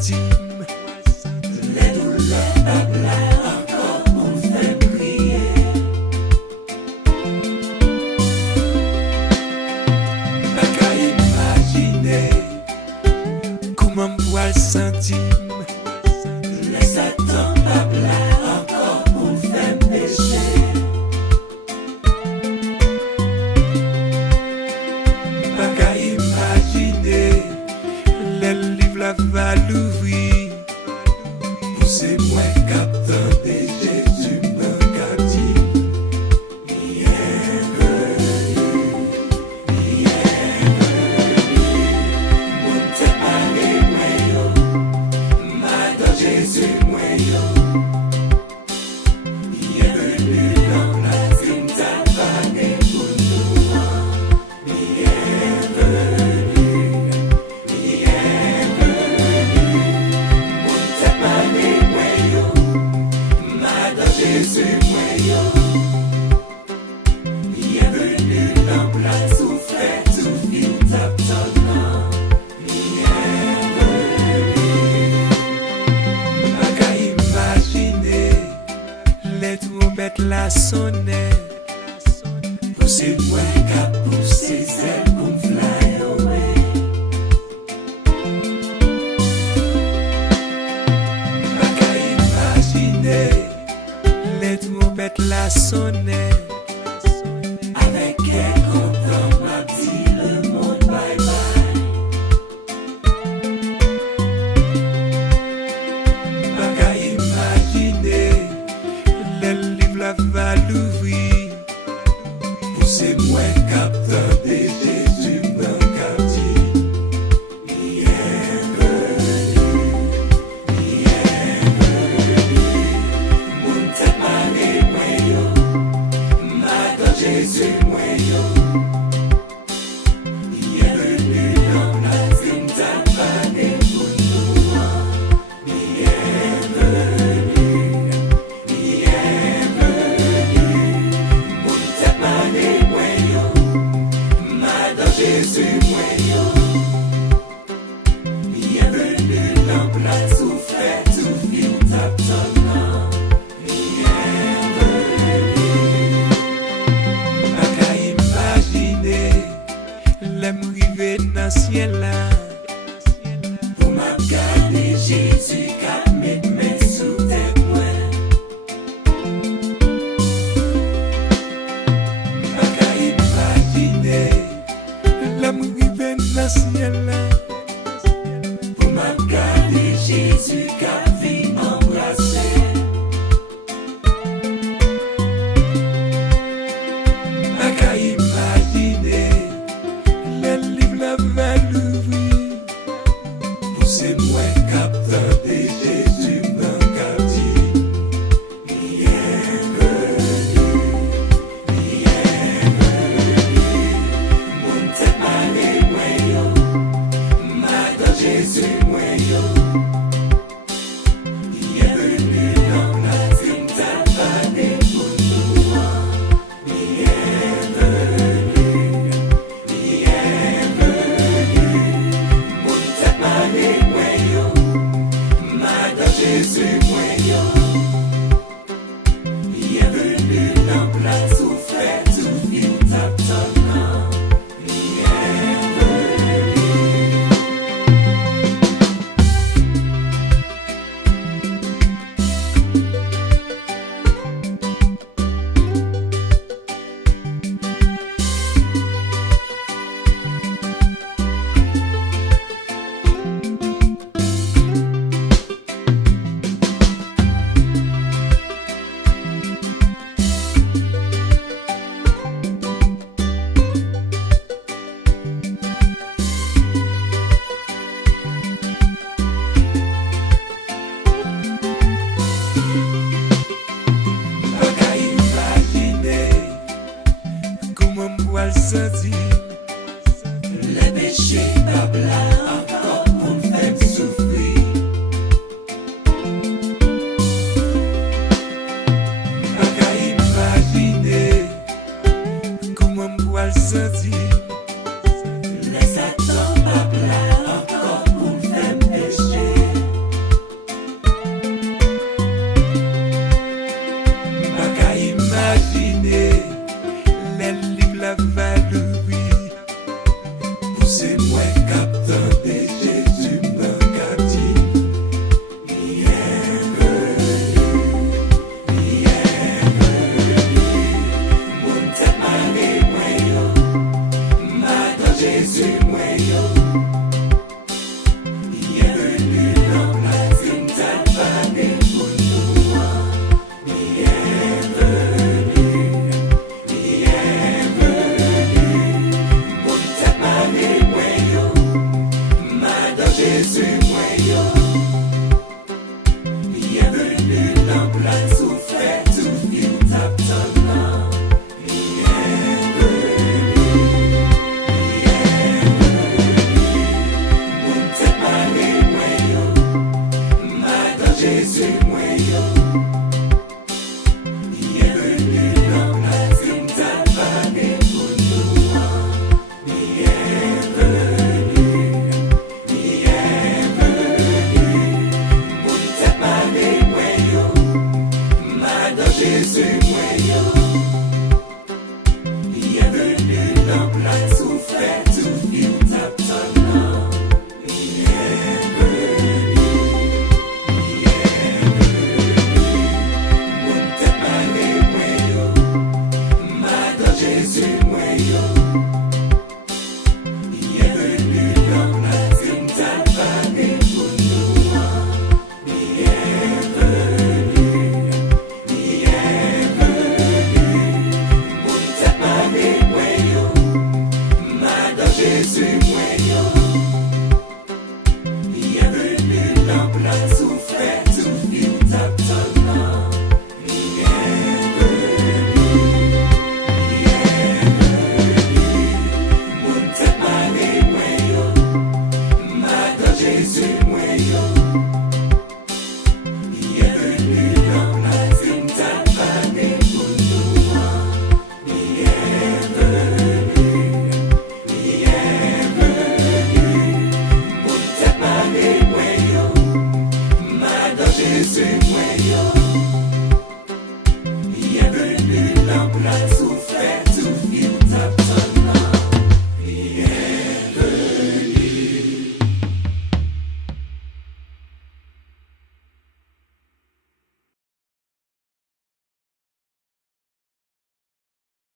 senti les douleurs pabla encore pour faire prier. Pas qu'à imaginer comment moi senti Les Satan pabla encore pour faire pécher. Pas qu'à imaginer les livres la va l'ouvrir pour c'est moi capteur de Jésus me gâti. Moun te pale mwen yo, Madame Jésus mwen yo. Bienvenue dans la team d'Albane pour nous. Moun te pale mwen yo, Madame Jésus mwen yo. Bienvenue dans la souffrance, tout vit tap tonnan. Pas qu'à imaginer les trompettes la sonnaient pour c'est moi Cap pousse zèl pou m fly away. Pas qu'à imaginer les trompettes la sonnaient Avec quel content m'a dit le monde bye bye. Pas qu'à imaginer les livres la va l'ouvrir pour c'est moi capteur de Jésus me gâti. Moun te pale mwen yo, Madame Jésus mwen yo. Bienvenue dans la team d'Albane pour nous. Moun te pale mwen yo, Madame Jésus mwen yo. Bienvenue dans la souffrance, tout vit tap tonnan. Pas qu'à imaginer les m'river dans ciel là Pour m'a gade Jésus kap met men sou tèt mwen. Pas qu'à imaginer les m'river dans ciel là Pour m'a gade Jésus kap vin embrase. Pas qu'à imaginer les livres la va l'ouvrir pour c'est moi capteur de Jésus me gâti. Moun te pale mwen yo, Madame Jésus mwen yo. Bienvenue dans la team d'Albane pour nous. Moun te pale mwen yo, Madame Jésus mwen yo. Bienvenue dans la souffrance, tout vit tap tonnan. Pas qu'à imaginer comment moi senti Les péchés pabla encore pour me faire souffrir. Pas qu'à imaginer comment moi senti Les Satan pabla encore pour me faire pécher. lamp la souffert, tout vieux tap ton nom. Jésus, moi, yo. Bienvenue dans la team d'Albanie pour nous. Bienvenue, bienvenue. Mon t'aimé, moi, yo. Madame Jésus, moi, yo. Bienvenue dans la souffert, tout vieux tap ton nom. Jésus, moi, yo. Bienvenue dans la team d'Albanie pour nous. Bienvenue, bienvenue. Mon t'aimé, moi, yo. Madame Jésus, moi, yo. Bienvenue dans la souffert, tout vieux tap ton nom. Jésus, moi, yo. Bienvenue dans la team d'Albanie pour nous. Bienvenue, bienvenue. Mon t'aimé, moi, yo. Madame Jésus, moi, yo. Bienvenue dans la team.